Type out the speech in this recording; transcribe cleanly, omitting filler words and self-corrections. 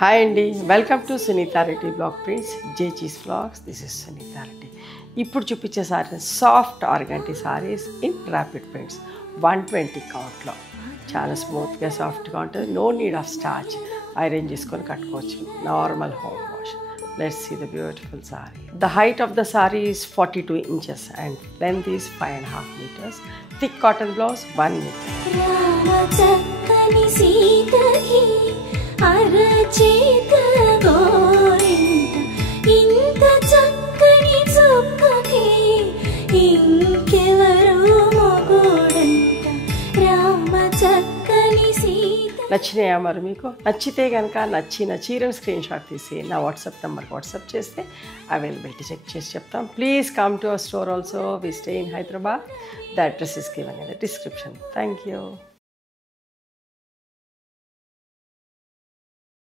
Hi అండి, welcome to Sunitha Reddy blog prints జేచీస్ vlogs. This is Sunitha Reddy. ఇప్పుడు చూపించే sari soft organdy saris in rapid prints 120 కౌంట్లో. చాలా స్మూత్గా సాఫ్ట్గా ఉంటుంది. No need of starch. Iron చేసుకొని కట్టుకోవచ్చు. Normal home wash. Let's see the beautiful saree. The height of the saree is 42 inches and length is 5.5 meters. Thick cotton blouse 1 meter. నచ్చినాయా? మరి మీకు నచ్చితే కనుక నచ్చిన చీరను స్క్రీన్ షాట్ తీసి నా వాట్సాప్ నెంబర్కి వాట్సాప్ చేస్తే అవైలబిలిటీ చెక్ చేసి చెప్తాం. Please come to our store also. We stay in Hyderabad. The address is given in the description. Thank you.